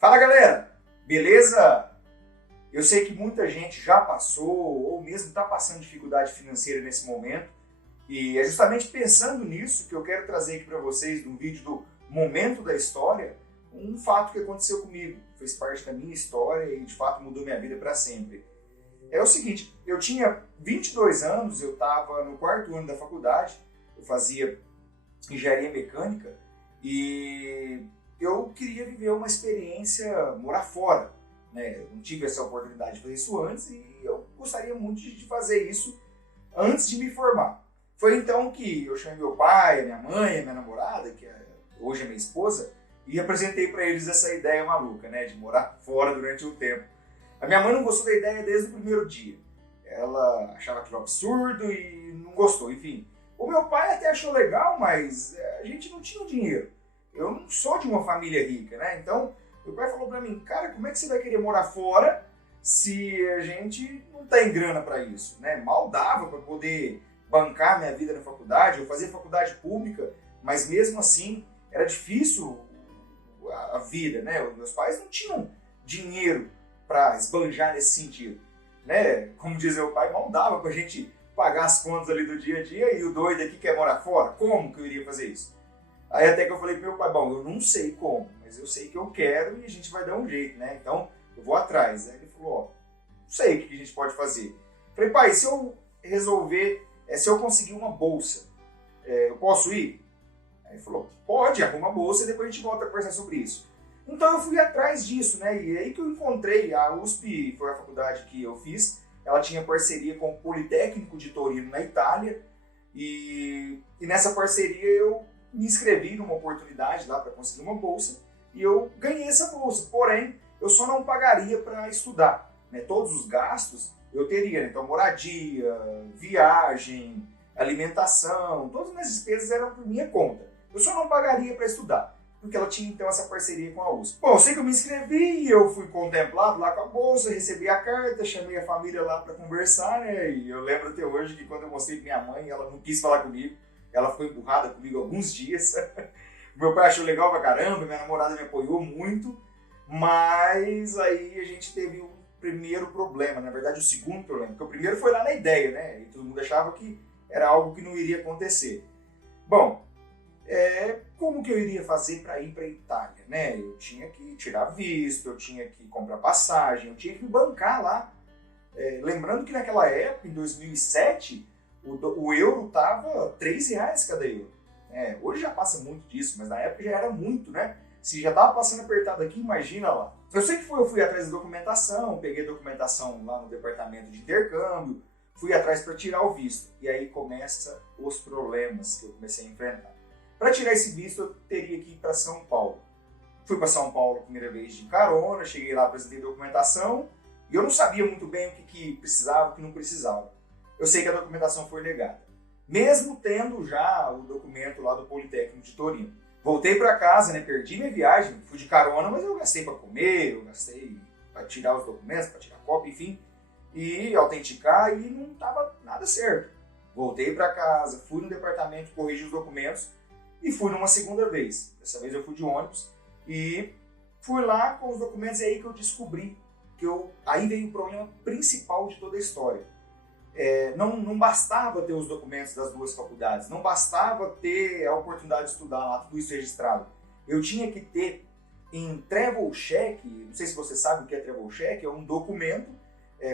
Fala galera, beleza? Eu sei que muita gente já passou ou mesmo está passando dificuldade financeira nesse momento e é justamente pensando nisso que eu quero trazer aqui para vocês no vídeo do Momento da História um fato que aconteceu comigo, fez parte da minha história e de fato mudou minha vida para sempre. É o seguinte, eu tinha 22 anos, eu estava no quarto ano da faculdade, eu fazia engenharia mecânica e eu queria viver uma experiência, morar fora, né? Eu não tive essa oportunidade de fazer isso antes e eu gostaria muito de fazer isso antes de me formar. Foi então que eu chamei meu pai, minha mãe, a minha namorada, hoje é minha esposa, e apresentei para eles essa ideia maluca, né, de morar fora durante um tempo. A minha mãe não gostou da ideia desde o primeiro dia. Ela achava aquilo absurdo e não gostou, enfim. O meu pai até achou legal, mas a gente não tinha dinheiro. Eu não sou de uma família rica, né? Então, meu pai falou pra mim, cara, como é que você vai querer morar fora se a gente não tem grana para isso, né? Mal dava para poder bancar minha vida na faculdade, eu fazia faculdade pública, mas mesmo assim era difícil a vida, né? Os meus pais não tinham dinheiro para esbanjar nesse sentido, né? Como diz meu pai, mal dava pra gente pagar as contas ali do dia a dia e o doido aqui quer morar fora, como que eu iria fazer isso? Aí até que eu falei pro meu pai, bom, eu não sei como, mas eu sei que eu quero e a gente vai dar um jeito, né? Então, eu vou atrás. Aí ele falou, ó, não sei o que a gente pode fazer. Eu falei, pai, se eu resolver, se eu conseguir uma bolsa, eu posso ir? Aí ele falou, pode, arruma a bolsa e depois a gente volta a conversar sobre isso. Então eu fui atrás disso, né? E aí que eu encontrei, a USP foi a faculdade que eu fiz, ela tinha parceria com o Politécnico de Torino, na Itália, e nessa parceria eu me inscrevi numa oportunidade lá para conseguir uma bolsa e eu ganhei essa bolsa, porém eu só não pagaria para estudar, né? Todos os gastos eu teria, né? Então moradia, viagem, alimentação, todas as despesas eram por minha conta. Eu só não pagaria para estudar, porque ela tinha então essa parceria com a USP. Bom, eu sei que eu me inscrevi, eu fui contemplado lá com a bolsa, recebi a carta, chamei a família lá para conversar, né? E eu lembro até hoje que quando eu mostrei para minha mãe, ela não quis falar comigo. Ela ficou emburrada comigo alguns dias. Meu pai achou legal pra caramba, minha namorada me apoiou muito. Mas aí a gente teve um primeiro problema, na verdade o segundo problema. Porque o primeiro foi lá na ideia, né? E todo mundo achava que era algo que não iria acontecer. Bom, como que eu iria fazer para ir para a Itália, né? Eu tinha que tirar visto, eu tinha que comprar passagem, eu tinha que me bancar lá. Lembrando que naquela época, em 2007... O euro estava R$3 cada euro. Hoje já passa muito disso, mas na época já era muito, né? Se já estava passando apertado aqui, imagina lá. Eu sei que eu fui atrás da documentação, peguei a documentação lá no departamento de intercâmbio, fui atrás para tirar o visto. E aí começam os problemas que eu comecei a enfrentar. Para tirar esse visto, eu teria que ir para São Paulo. Fui para São Paulo a primeira vez de carona, cheguei lá, apresentei a documentação e eu não sabia muito bem o que precisava e o que não precisava. Eu sei que a documentação foi negada, mesmo tendo já o documento lá do Politécnico de Torino. Voltei para casa, né, perdi minha viagem, fui de carona, mas eu gastei para comer, eu gastei para tirar os documentos, para tirar cópia, enfim, e autenticar e não estava nada certo. Voltei para casa, fui no departamento, corrigi os documentos e fui numa segunda vez. Dessa vez eu fui de ônibus e fui lá com os documentos e aí que eu descobri que aí veio o problema principal de toda a história. Não bastava ter os documentos das duas faculdades, não bastava ter a oportunidade de estudar lá, tudo isso registrado. Eu tinha que ter em travel check, não sei se você sabe o que é travel check, é um documento,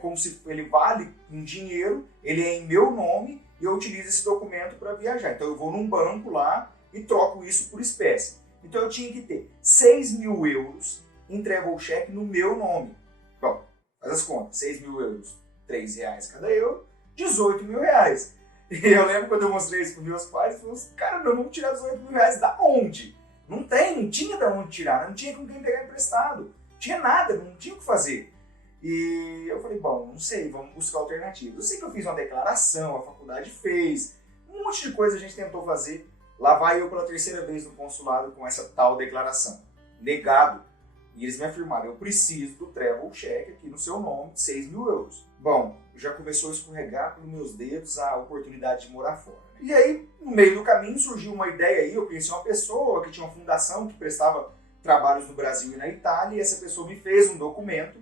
como se ele vale um dinheiro, ele é em meu nome e eu utilizo esse documento para viajar. Então eu vou num banco lá e troco isso por espécie. Então eu tinha que ter 6.000 euros em travel check no meu nome. Bom, faz as contas, 6.000 euros. R$3 cada euro, R$18.000. E eu lembro quando eu mostrei isso para meus pais, eles falaram, cara, não vamos tirar R$18.000 da onde? Não tinha da onde tirar, não tinha com quem pegar emprestado, não tinha nada, não tinha o que fazer. E eu falei, bom, não sei, vamos buscar alternativas. Eu sei que eu fiz uma declaração, a faculdade fez, um monte de coisa a gente tentou fazer. Lá vai eu pela terceira vez no consulado com essa tal declaração. Negado. E eles me afirmaram, eu preciso do travel check aqui no seu nome de 6.000 euros. Bom, já começou a escorregar pelos meus dedos a oportunidade de morar fora. E aí, no meio do caminho, surgiu uma ideia aí, eu conheci uma pessoa que tinha uma fundação que prestava trabalhos no Brasil e na Itália, e essa pessoa me fez um documento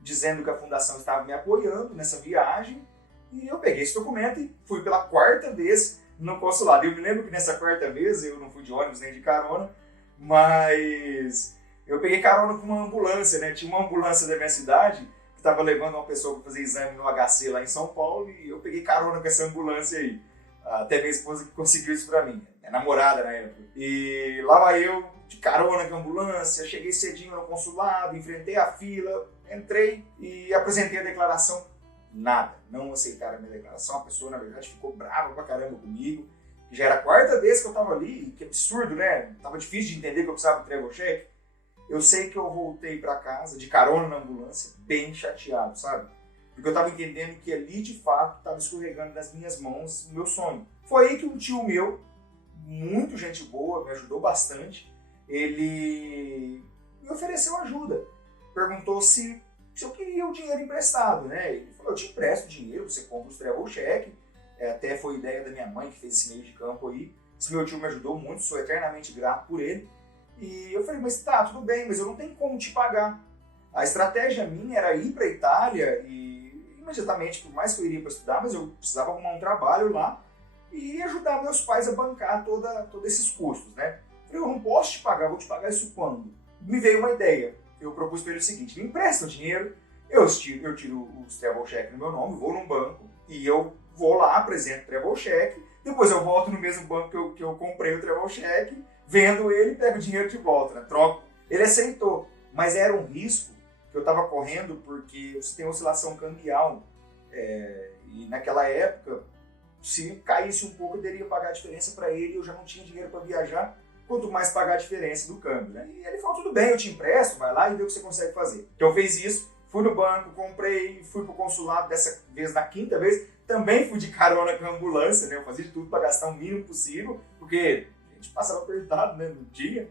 dizendo que a fundação estava me apoiando nessa viagem, e eu peguei esse documento e fui pela quarta vez no consulado. Eu me lembro que nessa quarta vez eu não fui de ônibus nem de carona, mas eu peguei carona com uma ambulância, né? Tinha uma ambulância da minha cidade que estava levando uma pessoa para fazer exame no HC lá em São Paulo, e eu peguei carona com essa ambulância aí. Até minha esposa que conseguiu isso para mim, minha namorada na época. E lá vai eu, de carona com a ambulância, cheguei cedinho no consulado, enfrentei a fila, entrei e apresentei a declaração. Nada, não aceitaram a minha declaração. A pessoa, na verdade, ficou brava pra caramba comigo. Já era a quarta vez que eu tava ali, que absurdo, né? Tava difícil de entender que eu precisava do travel check. Eu sei que eu voltei pra casa, de carona na ambulância, bem chateado, sabe? Porque eu tava entendendo que ali, de fato, tava escorregando das minhas mãos o meu sonho. Foi aí que um tio meu, muito gente boa, me ajudou bastante, ele me ofereceu ajuda. Perguntou se eu queria o dinheiro emprestado, né? Ele falou, eu te empresto dinheiro, você compra os travel check. Até foi ideia da minha mãe que fez esse meio de campo aí. Esse meu tio me ajudou muito, sou eternamente grato por ele. E eu falei, mas tá, tudo bem, mas eu não tenho como te pagar. A estratégia minha era ir para a Itália e imediatamente, por mais que eu iria para estudar, mas eu precisava arrumar um trabalho lá e ajudar meus pais a bancar todos esses custos, né? Eu falei, eu não posso te pagar, vou te pagar isso quando? Me veio uma ideia. Eu propus para ele o seguinte, me empresta o dinheiro, eu tiro os travel check no meu nome, vou num banco e eu vou lá, apresento o travel check, depois eu volto no mesmo banco que eu comprei o travel check, vendo ele e pego o dinheiro de volta, né? Troco. Ele aceitou, mas era um risco que eu estava correndo porque você tem oscilação cambial e naquela época, se caísse um pouco, eu teria que pagar a diferença para ele, eu já não tinha dinheiro para viajar, quanto mais pagar a diferença do câmbio, né? E ele falou, tudo bem, eu te empresto, vai lá e vê o que você consegue fazer. Então eu fiz isso, fui no banco, comprei, fui pro consulado, dessa vez na quinta vez, também fui de carona com a ambulância, né? Eu fazia de tudo para gastar o mínimo possível, porque a gente passava apertado, né? Não tinha.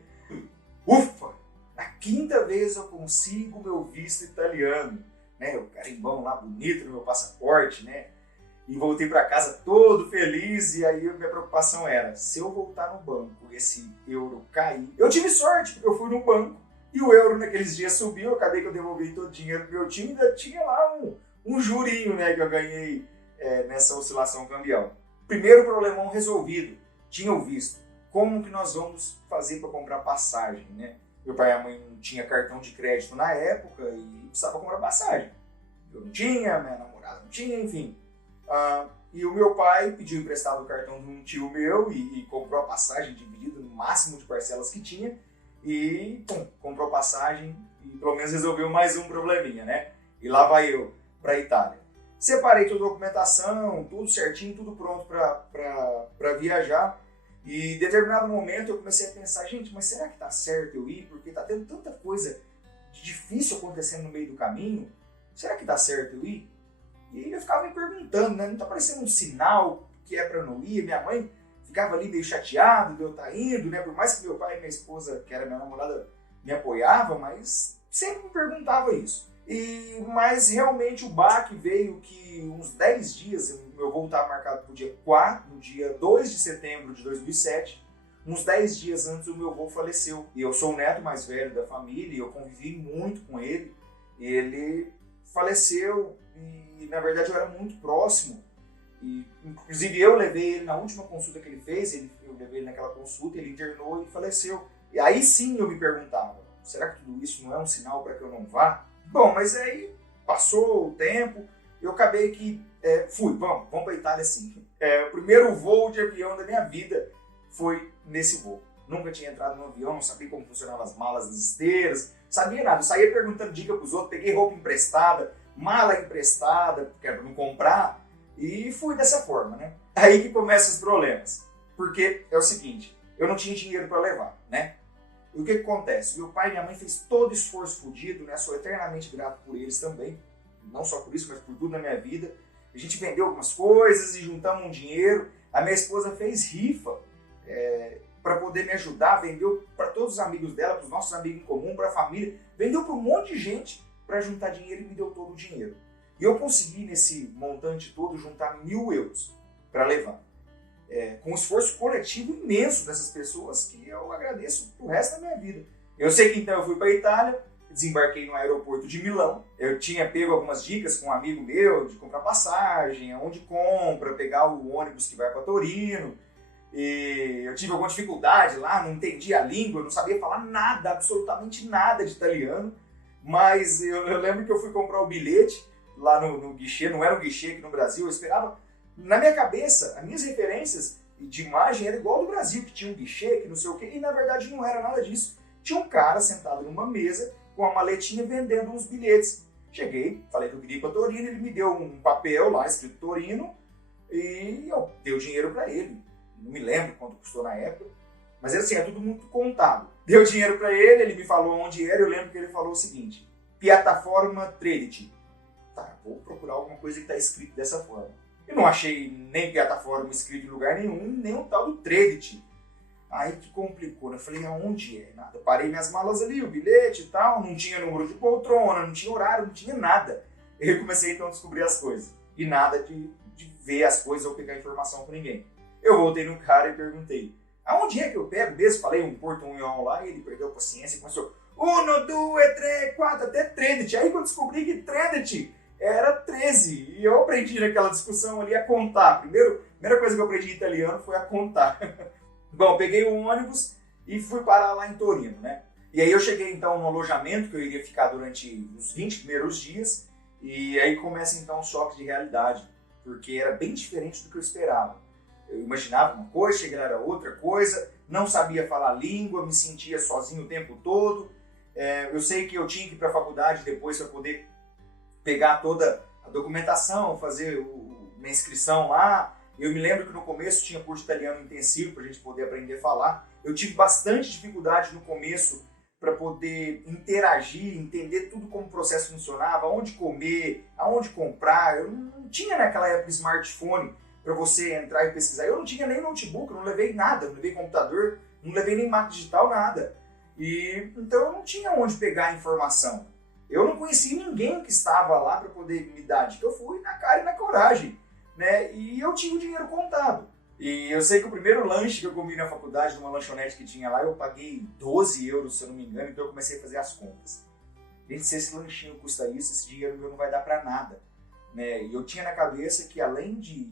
Ufa! Na quinta vez eu consigo meu visto italiano, né? O carimbão lá bonito no meu passaporte, né? E voltei para casa todo feliz, e aí a minha preocupação era, se eu voltar no banco e esse euro cair... Eu tive sorte, porque eu fui no banco e o euro naqueles dias subiu, acabei que eu devolvi todo o dinheiro pro meu time e ainda tinha lá um jurinho, né, que eu ganhei nessa oscilação cambial. Primeiro problemão resolvido, tinha o visto. Como que nós vamos fazer para comprar passagem, né? Meu pai e a mãe não tinha cartão de crédito na época e precisava comprar passagem. Eu não tinha, minha namorada não tinha, enfim... e o meu pai pediu emprestado o cartão de um tio meu e comprou a passagem dividida no máximo de parcelas que tinha e comprou a passagem e pelo menos resolveu mais um probleminha, né? E lá vai eu para a Itália. Separei toda a documentação, tudo certinho, tudo pronto para viajar e em determinado momento eu comecei a pensar, gente, mas será que tá certo eu ir? Porque tá tendo tanta coisa de difícil acontecendo no meio do caminho, será que dá certo eu ir? E eu ficava me perguntando, né? Não tá parecendo um sinal que é pra não ir? Minha mãe ficava ali meio chateada de eu estar indo, né? Por mais que meu pai e minha esposa, que era minha namorada, me apoiavam, mas sempre me perguntava isso. Mas realmente o baque veio que uns 10 dias, meu voo estava marcado para o dia 4, no dia 2 de setembro de 2007, uns 10 dias antes o meu avô faleceu. E eu sou o neto mais velho da família e eu convivi muito com ele. Ele faleceu e, na verdade, eu era muito próximo. E, inclusive, eu levei ele na última consulta que ele fez, eu levei ele naquela consulta, ele internou e faleceu. E aí sim eu me perguntava, será que tudo isso não é um sinal para que eu não vá? Bom, mas aí passou o tempo, eu acabei que vamos para a Itália sim. O primeiro voo de avião da minha vida foi nesse voo. Nunca tinha entrado no avião, não sabia como funcionavam as malas das esteiras, sabia nada. Eu saía perguntando dica para os outros, peguei roupa emprestada, mala emprestada, porque era para não comprar, e fui dessa forma, né? Aí que começam os problemas, porque é o seguinte, eu não tinha dinheiro para levar, né? E o que acontece? Meu pai e minha mãe fez todo esforço fodido, né? Sou eternamente grato por eles também, não só por isso, mas por tudo na minha vida. A gente vendeu algumas coisas e juntamos um dinheiro. A minha esposa fez rifa para poder me ajudar, vendeu para todos os amigos dela, para os nossos amigos em comum, para a família, vendeu para um monte de gente para juntar dinheiro e me deu todo o dinheiro. E eu consegui, nesse montante todo, juntar 1.000 euros para levar. Com um esforço coletivo imenso dessas pessoas que eu agradeço pro resto da minha vida. Eu sei que então eu fui para a Itália, desembarquei no aeroporto de Milão. Eu tinha pego algumas dicas com um amigo meu de comprar passagem, aonde compra, pegar o ônibus que vai para Torino. E eu tive alguma dificuldade lá, não entendia a língua, não sabia falar nada, absolutamente nada de italiano. Mas eu lembro que eu fui comprar o bilhete lá no guichê, não era um guichê aqui no Brasil, eu esperava. Na minha cabeça, as minhas referências de imagem era igual ao do Brasil, que tinha um guichê, que não sei o quê, e na verdade não era nada disso. Tinha um cara sentado numa mesa com uma maletinha vendendo uns bilhetes. Cheguei, falei que eu queria ir para Torino, ele me deu um papel lá escrito Torino e eu dei o dinheiro para ele. Não me lembro quanto custou na época, mas assim, é tudo muito contado. Deu dinheiro para ele, ele me falou onde era, eu lembro que ele falou o seguinte: Piattaforma Tredici. Tá, vou procurar alguma coisa que está escrito dessa forma. Eu não achei nem Piattaforma escrito em lugar nenhum, nem o tal do Tredici. Aí que complicou, né? Eu falei, aonde é? Nada. Eu parei minhas malas ali, o bilhete e tal, não tinha número de poltrona, não tinha horário, não tinha nada. Eu comecei então a descobrir as coisas. E nada de ver as coisas ou pegar informação com ninguém. Eu voltei no cara e perguntei, aonde é que eu pego mesmo? Falei um portunhol lá e ele perdeu a paciência e começou, 1, 2, 3, 4, até Tredici. Aí que eu descobri que Tredici era 13. E eu aprendi naquela discussão ali a contar. A primeira coisa que eu aprendi em italiano foi a contar. Bom, peguei o ônibus e fui parar lá em Torino, né? E aí eu cheguei então no alojamento, que eu iria ficar durante os 20 primeiros dias, e aí começa então o choque de realidade, porque era bem diferente do que eu esperava. Eu imaginava uma coisa, cheguei lá era outra coisa, não sabia falar língua, me sentia sozinho o tempo todo. Eu sei que eu tinha que ir para a faculdade depois para poder pegar toda a documentação, fazer minha inscrição lá. Eu me lembro que no começo tinha curso italiano intensivo para a gente poder aprender a falar. Eu tive bastante dificuldade no começo para poder interagir, entender tudo como o processo funcionava, onde comer, aonde comprar. Eu não tinha naquela época smartphone para você entrar e pesquisar. Eu não tinha nem notebook, não levei nada, não levei computador, não levei nem máquina digital, nada. E então eu não tinha onde pegar a informação. Eu não conhecia ninguém que estava lá para poder me dar dica. Eu fui na cara e na coragem. Né? E eu tinha o dinheiro contado. E eu sei que o primeiro lanche que eu comi na faculdade, numa lanchonete que tinha lá, eu paguei 12 euros, se eu não me engano, então eu comecei a fazer as contas. Gente, se esse lanchinho custa isso, esse dinheiro meu não vai dar para nada. Né? E eu tinha na cabeça que além de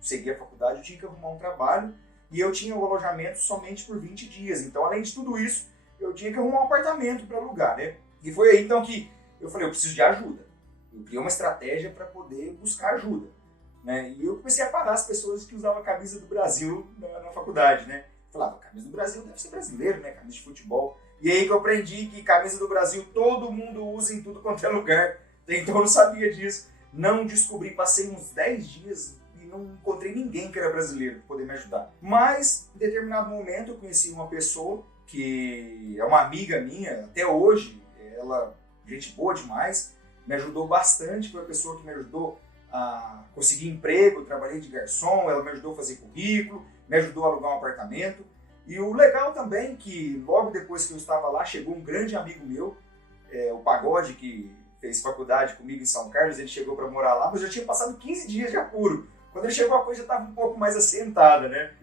seguir a faculdade, eu tinha que arrumar um trabalho e eu tinha o alojamento somente por 20 dias. Então, além de tudo isso, eu tinha que arrumar um apartamento para alugar. Né? E foi aí então que eu falei, eu preciso de ajuda. Eu criei uma estratégia para poder buscar ajuda. Né? E eu comecei a parar as pessoas que usavam a camisa do Brasil na faculdade, né? Falava, camisa do Brasil deve ser brasileiro, né? Camisa de futebol. E aí que eu aprendi que camisa do Brasil todo mundo usa em tudo quanto é lugar. Então eu não sabia disso. Não descobri, passei uns 10 dias e não encontrei ninguém que era brasileiro para poder me ajudar. Mas, em determinado momento, eu conheci uma pessoa que é uma amiga minha, até hoje, ela, gente boa demais, me ajudou bastante, foi a pessoa que me ajudou a conseguir emprego, eu trabalhei de garçom, ela me ajudou a fazer currículo, me ajudou a alugar um apartamento. E o legal também é que logo depois que eu estava lá, chegou um grande amigo meu, o Pagode, que fez faculdade comigo em São Carlos, ele chegou para morar lá, mas eu já tinha passado 15 dias de apuro. Quando ele chegou a coisa já estava um pouco mais assentada, né?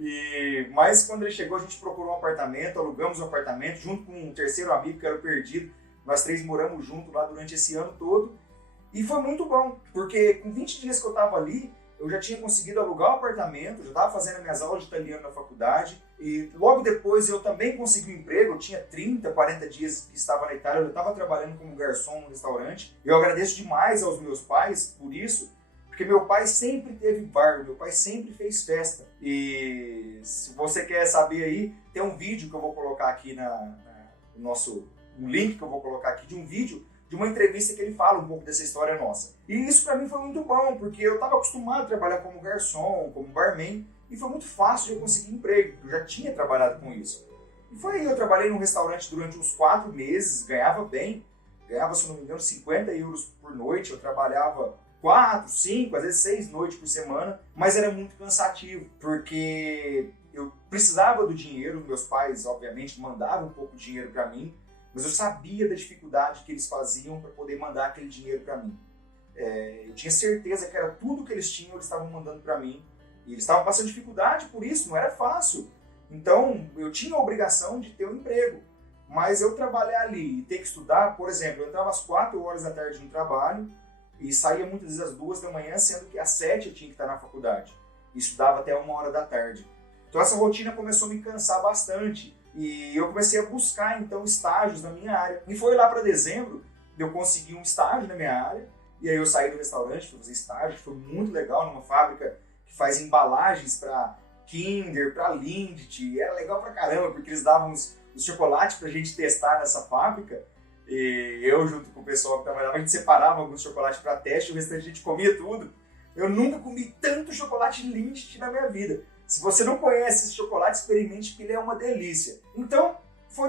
Mas quando ele chegou a gente procurou um apartamento, alugamos um apartamento, junto com um terceiro amigo que era o Perdido. Nós três moramos juntos lá durante esse ano todo. E foi muito bom, porque com 20 dias que eu estava ali, eu já tinha conseguido alugar um apartamento, já estava fazendo minhas aulas de italiano na faculdade, e logo depois eu também consegui um emprego, eu tinha 30, 40 dias que estava na Itália, eu estava trabalhando como garçom no restaurante. Eu agradeço demais aos meus pais por isso, porque meu pai sempre teve bar, meu pai sempre fez festa. E se você quer saber aí, tem um vídeo que eu vou colocar aqui um link que eu vou colocar aqui de um vídeo, de uma entrevista que ele fala um pouco dessa história nossa. E isso para mim foi muito bom, porque eu estava acostumado a trabalhar como garçom, como barman, e foi muito fácil de eu conseguir emprego, porque eu já tinha trabalhado com isso. E foi aí, eu trabalhei num restaurante durante uns 4 meses, ganhava bem, ganhava, se não me engano, 50 euros por noite, eu trabalhava 4, 5, às vezes 6 noites por semana, mas era muito cansativo, porque eu precisava do dinheiro, meus pais, obviamente, mandavam um pouco de dinheiro para mim, mas eu sabia da dificuldade que eles faziam para poder mandar aquele dinheiro para mim. Eu tinha certeza que era tudo que eles tinham, eles estavam mandando para mim. E eles estavam passando dificuldade por isso, não era fácil. Então, eu tinha a obrigação de ter um emprego. mas eu trabalhar ali e ter que estudar, por exemplo, eu entrava às 4 horas da tarde no trabalho e saía muitas vezes às 2 da manhã, sendo que às 7 eu tinha que estar na faculdade. E estudava até 1 hora da tarde. Então essa rotina começou a me cansar bastante e eu comecei a buscar então estágios na minha área. E foi lá para dezembro, eu consegui um estágio na minha área, e aí eu saí do restaurante, fui fazer estágio, foi muito legal numa fábrica que faz embalagens para Kinder, para Lindt, e era legal pra caramba, porque eles davam os chocolates pra gente testar nessa fábrica, e eu junto com o pessoal que trabalhava, a gente separava alguns chocolates para teste, o restante a gente comia tudo. Eu nunca comi tanto chocolate Lindt na minha vida. Se você não conhece esse chocolate, experimente, porque ele é uma delícia. Então,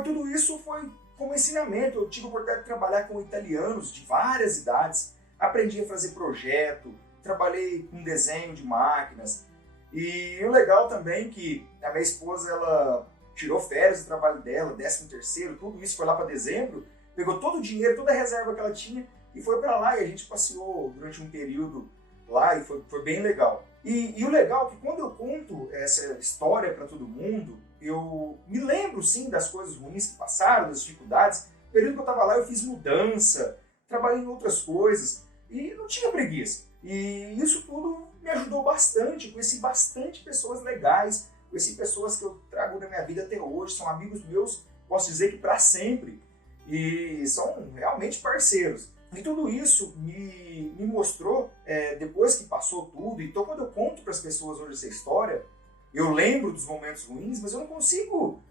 tudo isso foi como ensinamento. Eu tive a oportunidade de trabalhar com italianos de várias idades, aprendi a fazer projeto, trabalhei com desenho de máquinas. E o legal também é que a minha esposa, ela tirou férias do trabalho dela, 13º, tudo isso foi lá para dezembro, pegou todo o dinheiro, toda a reserva que ela tinha e foi para lá, e a gente passeou durante um período lá e foi bem legal. E o legal é que quando eu conto essa história para todo mundo, eu me lembro sim das coisas ruins que passaram, das dificuldades. No período que eu estava lá eu fiz mudança, trabalhei em outras coisas e não tinha preguiça. E isso tudo me ajudou bastante, conheci bastante pessoas legais, conheci pessoas que eu trago na minha vida até hoje, são amigos meus, posso dizer que para sempre, e são realmente parceiros. E tudo isso me mostrou, depois que passou tudo, então quando eu conto para as pessoas hoje essa história, eu lembro dos momentos ruins, mas eu não consigo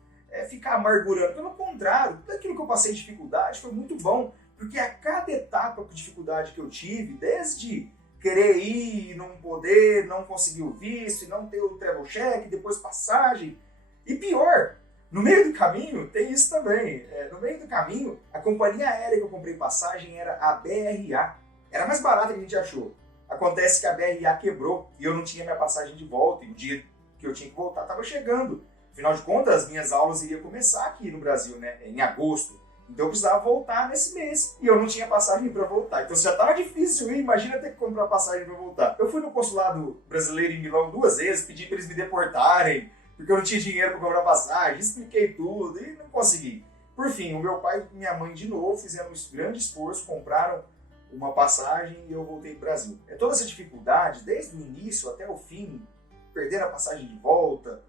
ficar amargurando, pelo contrário, tudo aquilo que eu passei de dificuldade foi muito bom, porque a cada etapa de dificuldade que eu tive, desde querer ir e não poder, não conseguir o visto, e não ter o travel check, depois passagem, e pior, no meio do caminho, tem isso também. No meio do caminho, a companhia aérea que eu comprei passagem era a BRA. Era a mais barata que a gente achou. Acontece que a BRA quebrou e eu não tinha minha passagem de volta. E o dia que eu tinha que voltar estava chegando. Afinal de contas, as minhas aulas iriam começar aqui no Brasil, né? Em agosto. Então eu precisava voltar nesse mês. E eu não tinha passagem para voltar. Então já estava difícil ir. Imagina ter que comprar passagem para voltar. Eu fui no consulado brasileiro em Milão 2 vezes, pedi para eles me deportarem, porque eu não tinha dinheiro para comprar passagem, expliquei tudo e não consegui. Por fim, o meu pai e minha mãe de novo fizeram um grande esforço, compraram uma passagem e eu voltei para o Brasil. Toda essa dificuldade, desde o início até o fim, perder a passagem de volta,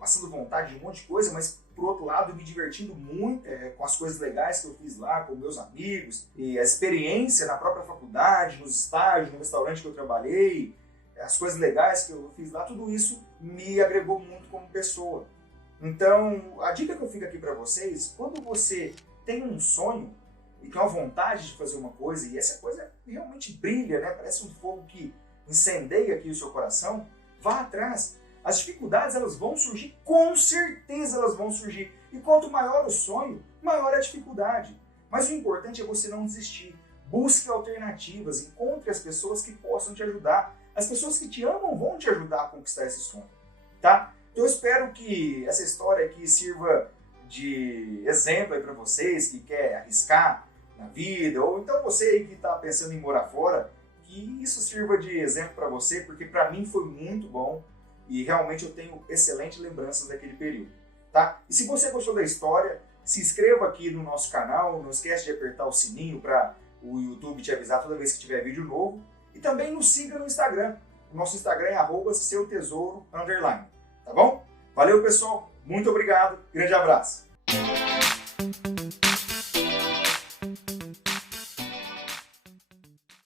passando vontade de um monte de coisa, mas por outro lado me divertindo muito com as coisas legais que eu fiz lá com meus amigos, e a experiência na própria faculdade, nos estágios, no restaurante que eu trabalhei, as coisas legais que eu fiz lá, tudo isso me agregou muito como pessoa. Então, a dica que eu fico aqui para vocês, quando você tem um sonho e tem uma vontade de fazer uma coisa, e essa coisa realmente brilha, né? Parece um fogo que incendeia aqui o seu coração, vá atrás. As dificuldades, elas vão surgir, com certeza elas vão surgir. E quanto maior o sonho, maior a dificuldade. Mas o importante é você não desistir. Busque alternativas, encontre as pessoas que possam te ajudar. As pessoas que te amam vão te ajudar a conquistar esse sonho, tá? Então eu espero que essa história aqui sirva de exemplo aí para vocês que quer arriscar na vida, ou então você aí que está pensando em morar fora, que isso sirva de exemplo para você, porque para mim foi muito bom e realmente eu tenho excelentes lembranças daquele período, tá? E se você gostou da história, se inscreva aqui no nosso canal, não esquece de apertar o sininho para o YouTube te avisar toda vez que tiver vídeo novo. E também nos siga no Instagram. O nosso Instagram é @seutesouro_, tá bom? Valeu, pessoal. Muito obrigado. Grande abraço.